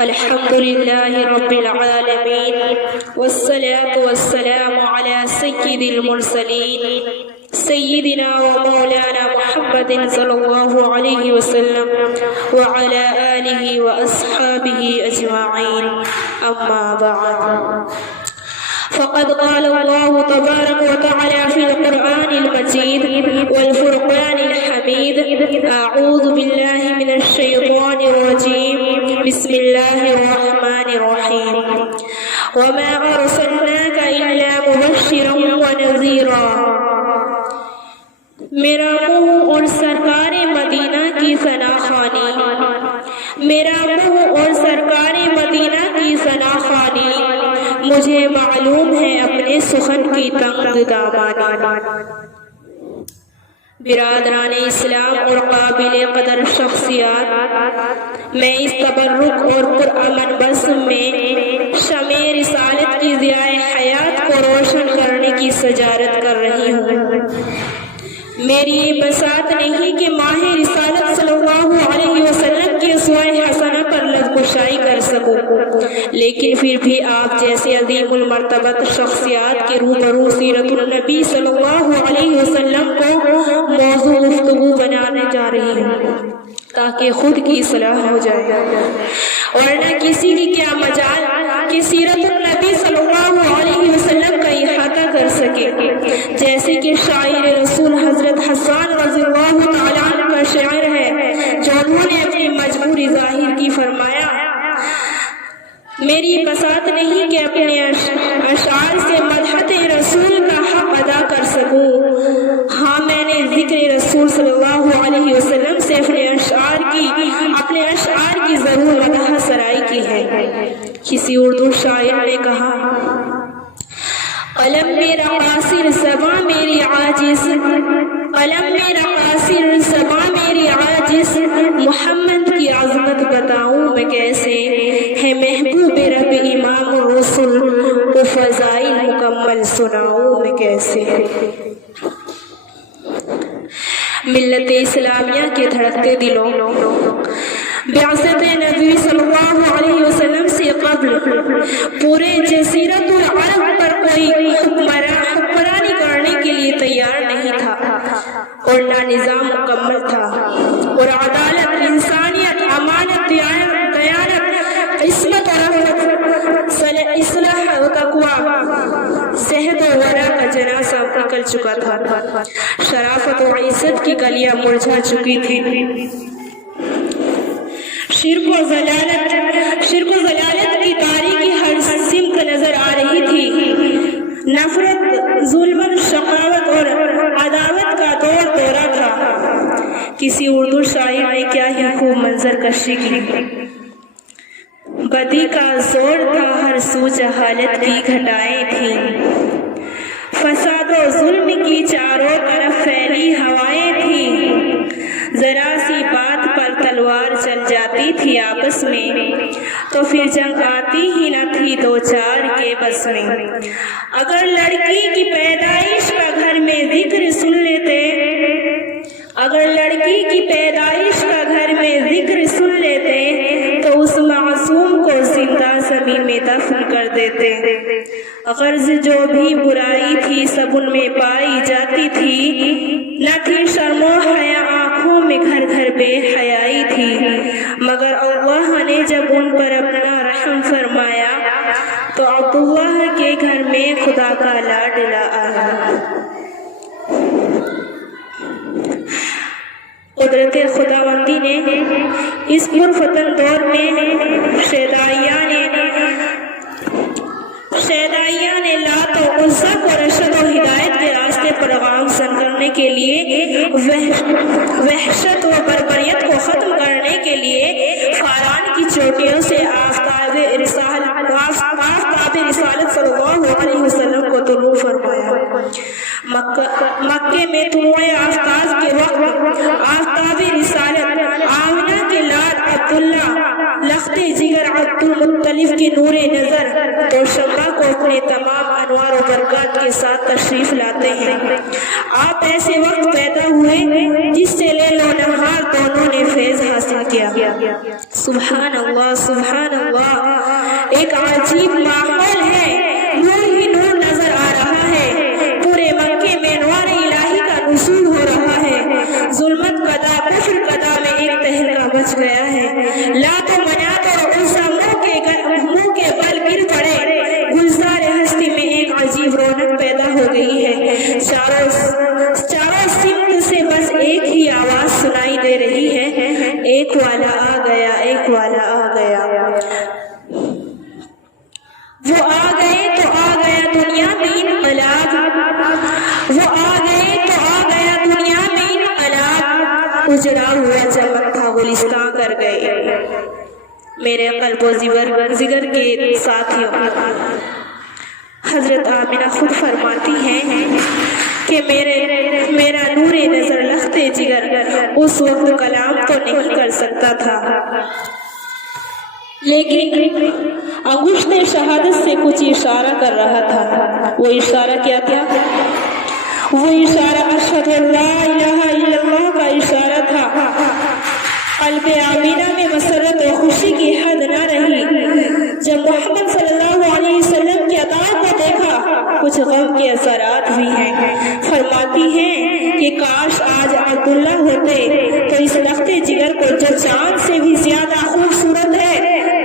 الحمد لله رب العالمين والصلاة والسلام على سيد المرسلين سيدنا ومولانا محمد صلى الله عليه وسلم وعلى آله وأصحابه أجمعين. أما بعد، فقد قال الله تبارك وتعالى في القرآن المجيد والفرقان الحميد: أعوذ بالله من الشيطان الرجيم، بسم الله الرحمن الرحيم. وما أرسلناك إلا مبشرا ونذيرا. میرا منہ اور سرکار مدینہ کی ثنا خوانی، میرا منہ اور سرکار مدینہ کی ثنا خوانی، مجھے معلوم ہے اپنے سخن کی تنگ دامانی. برادران اسلام اور قابل قدر شخصیات، میں اس تبرک اور پرامن بزم میں شمع رسالت کی ضیاء حیات کو روشن کرنے کی سجارت کر رہی ہوں. میری یہ بساط نہیں کہ ماہ رسالت صلی اللہ علیہ وسلم کی اسوہ حسنہ پر لفظ کر سکوں، لیکن پھر بھی آپ جیسے عظیم المرتبت شخصیات کے روبرو سیرت النبی صلی اللہ علیہ وسلم کو موضوع گفتگو بنانے جا رہی ہوں تاکہ خود کی اصلاح ہو جائے، ورنہ کسی کی کیا مجال کہ سیرت النبی صلی اللہ علیہ وسلم کا احاطہ کر سکے. جیسے کہ شاعر رسول حضرت حسان رضی اللہ تعالیٰ عنہ کا شعر ہے، جو انہوں نے اپنی مجبوری ظاہر کی، فرمایا: میری بساط نہیں کہ اپنے اشعار سے مدحت رسول کا حق ادا کر سکوں. ہاں، میں نے ذکر رسول صلی اللہ علیہ وسلم سے اپنے اشعار کی ضرور مدح سرائی کی ہے. کسی اردو شاعر نے کہا: قلم میرا قاصر زباں میری عاجز، قلم میرا قاصر زباں میری عاجز، محمد کی عظمت بتاؤں میں کیسے، ہے محبوب رب امام الرسل کو فضائل مکمل سناؤں میں کیسے. ملت اسلامیہ کے دھڑکتے دلوں، بعثت نبی صلی اللہ علیہ وسلم سے قبل پورے جزیرت العرب پر کوئی حکمرانی کرنے کے لیے تیار نہیں تھا، اور نہ نظام مکمل تھا، اور عدالت، انسانیت، امانت، دیانت، عصمت اور اصلاح و تقویٰ، زہد و ورع کا جنازہ نکل چکا تھا. شرافت و عزت کی کلیاں مرجھا چکی تھی. شرک و ضلالت کی تاریکی ہر سمت نظر آ رہی تھی. نفرت، ظلم، شقاوت اور عداوت کا دورہ تھا. کسی اردو شاعر نے کیا ہی خوب منظر کشی کی: بدی کا زور تھا، ہر سو جہالت کی گھٹائیں تھیں، فساد و ظلم کی چاروں طرف پھیلی ہوائیں تھیں، ذرا سی بات پر تلوار چل جاتی تھی آپس میں، تو پھر جنگ آتی ہی نہ تھی دو چار کے بس میں. اگر لڑکی کی پیدائش کا گھر میں ذکر سن لیتے، اگر لڑکی کی پیدائش کا گھر میں ذکر سن لیتے، تو اس معصوم کو زندہ زمین میں دفن کر دیتے. غرض جو بھی برائی تھی سب ان میں پائی جاتی تھی، نہ تھی شرم و حیا آنکھوں میں، گھر گھر بے حیائی تھی. مگر اللہ نے جب ان پر اپنا رحم فرمایا تو عبداللہ کے گھر میں خدا کا لاڈلا آیا. قدرت خداوندی نے اس پرفتن دور میں شیدائیہ نے لات و عزا کو رشد و ہدایت کے راستے پر گامزن کرنے کے لیے، وحشت و بربریت کو ختم کرنے کے لیے فاران کی چوٹیوں سے آفتاب رسالت صلی اللہ علیہ وسلم کو طلوع فرمایا. مکے میں طلوع آفتاب کے وقت آفتاب رسالت آمنہ کے لال عبداللہ لخت جگر عبد المطلب کے نور نظر اور شمع کو اپنے تمام انوار و برکات کے ساتھ تشریف لاتے ہیں. آپ ایسے وقت پیدا ہوئے جس سے لیل و نہار دونوں نے فیض حاصل کیا. سبحان اللہ سبحان اللہ، ایک عجیب ماحول ہے، نور ہی نور نظر آ رہا ہے، پورے مکے میں انوار الہی کا نزول ہو رہا ہے، ظلمت قدا کفر قدا میں ایک تہلکہ مچ گیا ہے، لات و منات اور عزا منہ کے بل گر پڑے، گلزار ہستی میں ایک عجیب رونق پیدا ہو گئی ہے، چاروں سمت سے بس ایک ہی آواز سنائی دے رہی ہے، ایک والا آ گیا، ایک والا آ گیا، وہ آ گئے تو آ گیا دنیا میں انقلاب، وہ آ گئے تو آ گیا دنیا میں انقلاب، اجڑا ہوا چمن تھا گلستان کر گئے، میرے قلب و جگر کے ساتھیوں، حضرت آمنہ خود فرماتی ہیں کہ میرا نور نظر لختے جگر اس وقت کلام تو نہیں کر سکتا تھا، لیکن انگشت شہادت سے کچھ اشارہ کر رہا تھا۔ وہ اشارہ کیا تھا؟ وہ اشارہ اشہد ان لا الہ الا اللہ کا اشارہ تھا۔ قلب آمینہ میں مسرت و خوشی کی حد نہ رہی، جب محمد صلی اللہ علیہ وسلم کی عطا کو دیکھا، کچھ غم کے اثرات بھی ہیں۔ فرماتی ہیں کہ کاش آج عبداللہ ہوتے تو اس لختے جگر کو جو چاند سے بھی زیادہ خوبصورت ہے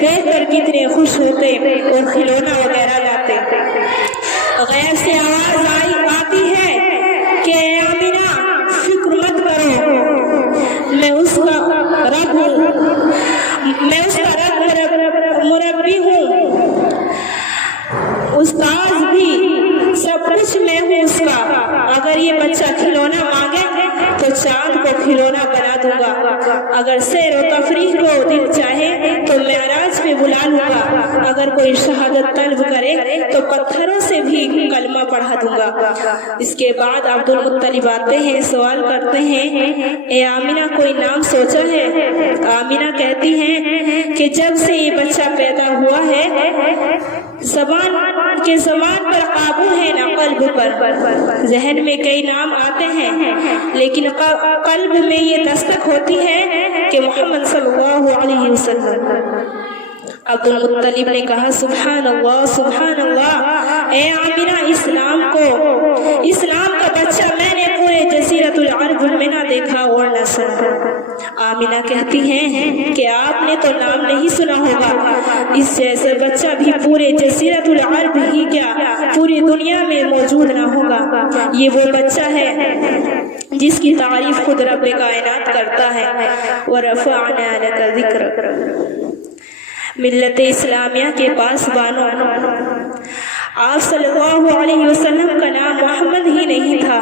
دیکھ کر کتنے خوش ہوتے اور کھلونا وغیرہ لاتے۔ غیر سے آواز آتی ہے کہ اے آمینہ فکر مت کرو، میں اس کا رب ہوں، میں اس کا رب مربی ہوں، استاذ بھی، سب کچھ میں ہوں اس کا، اگر یہ بچہ کھلونا مانگے تو چاند کو کھلونا بنا دوں گا، اگر سیر و تفریح کو دل چاہے تو معراج پہ بلا لوں گا، اگر کوئی شہادت طلب کرے تو پتھروں سے بھی کلمہ پڑھا دوں گا۔ اس کے بعد عبد المطلب آتے ہیں، سوال کرتے ہیں اے آمینہ کوئی نام سوچا ہے؟ آمینہ کہتی ہیں کہ جب سے یہ بچہ پیدا ہوا ہے زبان پر قابو ہے نہ قلب پر، ذہن میں کئی نام آتے ہیں لیکن قلب میں یہ دستک ہوتی ہے کہ محمد صلی اللہ علیہ وسلم۔ عبد المطلب نے کہا سبحان اللہ سبحان اللہ، اے آمینہ اسلام کا بچہ میں نے پورے جزیرۃ العرب میں نہ دیکھا اور نہ سنا۔ آمینہ کہتی ہیں کہ آپ نے تو نام نہیں سنا ہوگا، اس جیسا بچہ بھی پورے جزیرۃ العرب ہی کیا پوری دنیا میں موجود نہ ہوگا۔ یہ وہ بچہ ہے جس کی تعریف خود رب کائنات کرتا ہے، وَرَفَعْنَا لَكَ ذِكْرَكَ۔ ملت اسلامیہ کے پاس بانو آپ صلی اللہ علیہ وسلم کا نام محمد ہی نہیں تھا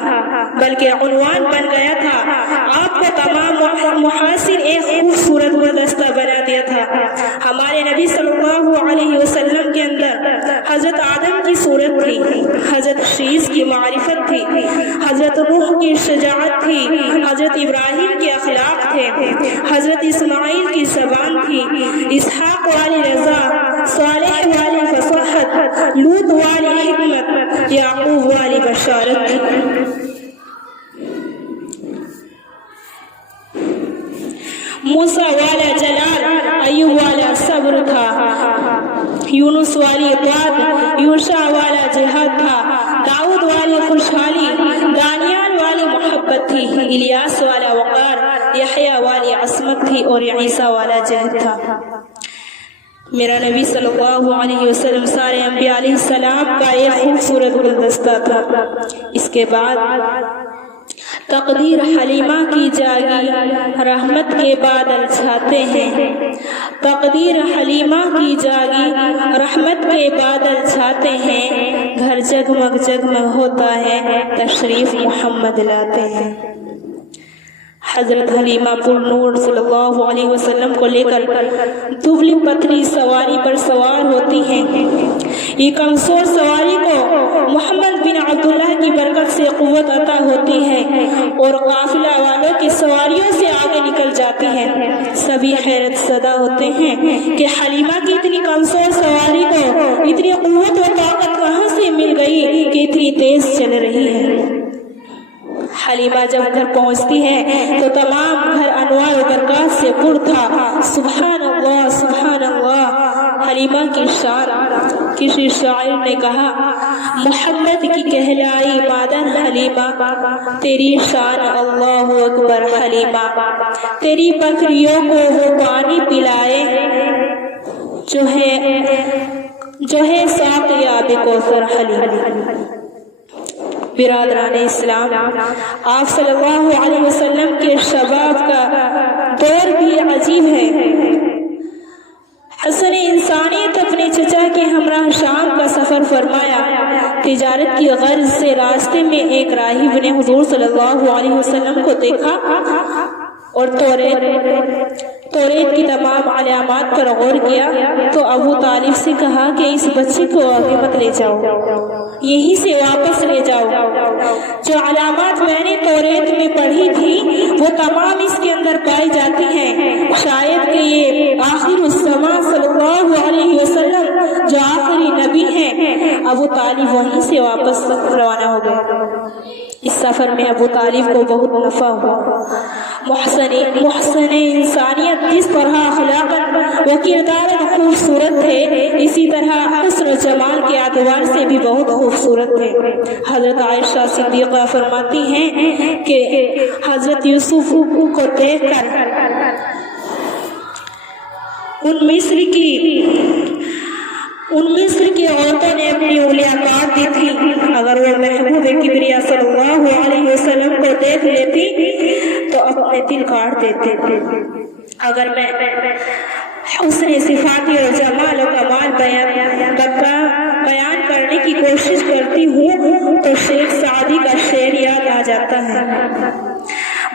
بلکہ عنوان بن گیا تھا، آپ کو تمام محاسن ایک خوبصورت گلدستہ بنا دیا تھا۔ ہمارے نبی صلی اللہ علیہ وسلم کے اندر حضرت آدم کی صورت تھی، حضرت شیس کی معرفت تھی، حضرت نوح کی شجاعت تھی، حضرت ابراہیم کے اخلاق تھے، حضرت اسماعیل کی زبان تھی، اسحاق والی رضا، صالح والی فصاحت، لوط والی حکمت، یعقوب والی بشارت تھی۔ موسیٰ والا جلال، ایوب والا صبر تھا، یونس والی اطاعت، یوشع والا جہاد تھا، داؤد والی خوشحالی، دانیال والی محبت تھی، الیاس والا وقار، یحییٰ والی عصمت تھی اور عیسیٰ والا جہد تھا۔ میرا نبی صلی اللہ علیہ وسلم سارے انبیاء علیہ السلام کا ایک خوبصورت گلدستہ تھا۔ اس کے بعد تقدیر حلیمہ کی جاگی رحمت کے بادل چھاتے ہیں، تقدیر حلیمہ کی جاگی رحمت کے بادل چھاتے ہیں، گھر جگمگ جگمگ ہوتا ہے، تشریف محمد لاتے ہیں۔ حضرت حلیمہ پر نور صلی اللہ علیہ وسلم کو لے کر دبلی پتلی سواری پر سوار ہوتی ہیں۔ یہ کمزور سواری کو محمد بن عبداللہ کی برکت سے قوت عطا ہوتی ہے اور قافلہ والوں کی سواریوں سے آگے نکل جاتی ہے۔ سبھی حیرت زدہ ہوتے ہیں کہ حلیمہ کی اتنی کمزور سواری کو اتنی قوت و طاقت کہاں سے مل گئی کہ اتنی تیز چل رہی ہے۔ حلیمہ جب گھر پہنچتی ہے تو تمام گھر انوار و برکات سے سے پر تھا۔ سبحان اللہ سبحان اللہ۔ حلیمہ کی شان۔ کسی شاعر نے کہا محمد کی کہلائی مادر حلیمہ، تیری شان اللہ اکبر حلیمہ، تیری بکریوں کو وہ پانی پلائے جو ہے ساقی آب کوثر حلیمہ۔ برادران اسلام، آپ صلی اللہ علیہ وسلم کے شباب کا دور بھی عجیب ہے۔ حسن انسانیت اپنے چچا کے ہمراہ شام کا سفر فرمایا۔ تجارت کی غرض سے راستے میں ایک راہب نے حضور صلی اللہ علیہ وسلم کو دیکھا اور توریت کی تمام علامات پر غور کیا تو ابو طالب سے کہا کہ اس بچے کو آگے مت لے جاؤ، یہیں سے واپس لے جاؤ۔ جو علامات میں نے توریت میں پڑھی تھی وہ تمام اس کے اندر پائی جاتی ہیں۔ شاید کہ یہ آخر الزمان صلی اللہ علیہ وسلم جو آخری نبی ہیں۔ ابو طالب وہیں سے واپس روانہ ہو گئے۔ اس سفر میں ابو طالب کو بہت نفع ہوا۔ محسن انسانیت جس طرح اخلاقاً و کرداراً خوبصورت تھے، اسی طرح حسن و جمال کے اعتبار سے بھی بہت خوبصورت تھے۔ حضرت عائشہ صدیقہ فرماتی ہیں کہ حضرت یوسف کو دیکھ کر ان مصر کی عورتوں نے اپنی انگلیاں کاٹ دی تھی۔ اگر وہ محبوب کبریا صلی اللہ علیہ وسلم کو دیکھ لیتی تو اپنے دل کاٹ دیتے تھے۔ اگر میں حسن صفاتی اور جمال و کمال بیان کرنے کی کوشش کرتی ہوں تو شیخ سعدی کا شعر یاد آ جاتا ہے۔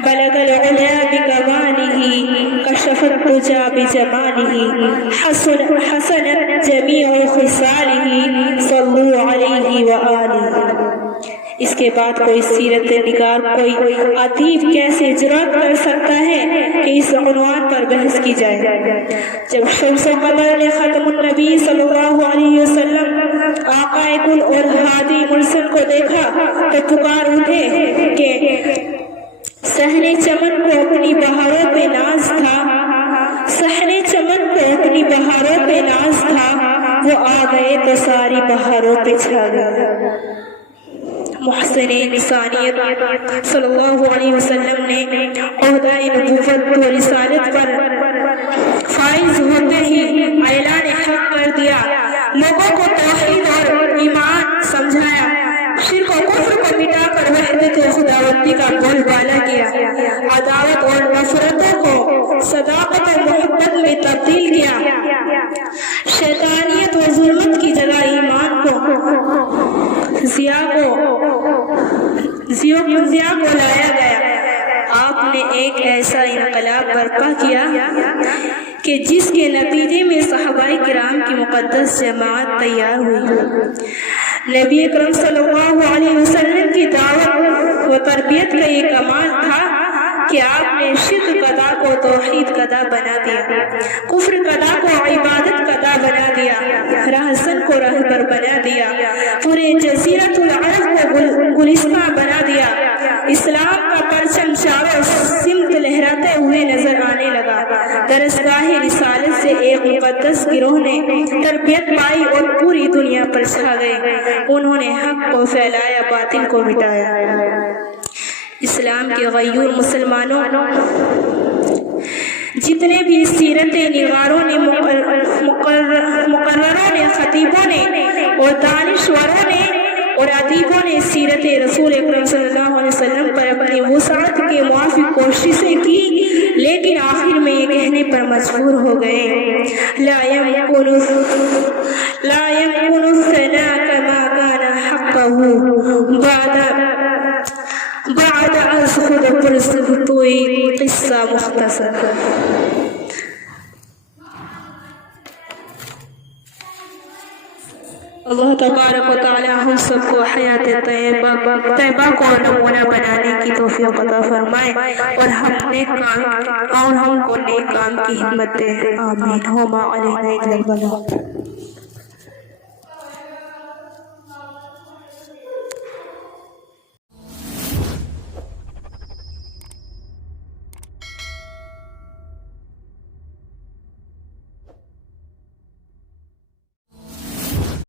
بلغ العلا بکمالہ کشف الدجی بجمالہ حسنت جمیع خصالہ صلوا علیہ وآلہ۔ اس کے بعد کوئی سیرت نگار، کوئی ادیب کیسے جرأت کر سکتا ہے کہ اس عنوان پر بحث کی جائے؟ جب شمس و قمر نے ختم النبی صلی اللہ علیہ وسلم آقا کل اور ہادی مرسل کو دیکھا تو پکار اٹھے کہ صحن چمن کو اپنی بہاروں پہ ناز تھا، صحن چمن کو اپنی بہاروں پہ ناز تھا، وہ آ گئے تو ساری بہاروں پہ چھا گئے۔ محسن انسانیت صلی اللہ علیہ وسلم نے عہدہ نبوت و رسالت پر فائز ہوتے ہی اعلان حق کر دیا، لوگوں کو توحید اور ایمان سمجھایا، شرک و کفر کو مٹا کر وحدت و خداوندی کا بول بالا کیا، عداوت اور نفرتوں کو صداقت و محبت میں تبدیل کیا، شیطانیت و ظلمت کی جگہ ایمان کو ضیاء کو لایا گیا۔ آپ نے ایک ایسا انقلاب برپا کیا کہ جس کے نتیجے میں صحابہ کرام کی مقدس جماعت تیار ہوئی۔ نبی اکرم صلی اللہ علیہ وسلم کی دعوت و تربیت کا یہ کمال تھا کہ آپ نے شرک قضا کو توحید قضا بنا دیا، کفر قضا کو عبادت قضا بنا دیا، رہزن کو رہبر بنا دیا، پورے جزیرۃ العرب کو گلستان بنا دیا۔ اسلام کا پرچم چاروں سمت لہراتے ہوئے نظر آنے لگا۔ درسگاہ رسالت سے ایک مقدس گروہ نے تربیت پائی اور پوری دنیا پر چھا گئے۔ انہوں نے حق کو پھیلایا، باطل کو مٹایا۔ اسلام کے غیور مسلمانوں، جتنے بھی سیرت نگاروں نے، مقرروں نے، خطیبوں نے اور دانشوروں نے اور ادیبوں نے سیرت رسول اکرم صلی اللہ علیہ وسلم پر اپنی وسعت کے موافق کوششیں کی، لیکن آخر میں یہ کہنے پر مجبور ہو گئے، لا يمكن الثناء كما كان حقه بعد از خود پرسکتوئی قصہ مختصر۔ اللہ تبارک و تعالی ہم سب کو حیات طیبہ کو نمونہ بنانے کی توفیق عطا فرمائے اور ہم کو نیک کام کی ہمت دے۔ آمین۔ وما علینا الا البلاغ۔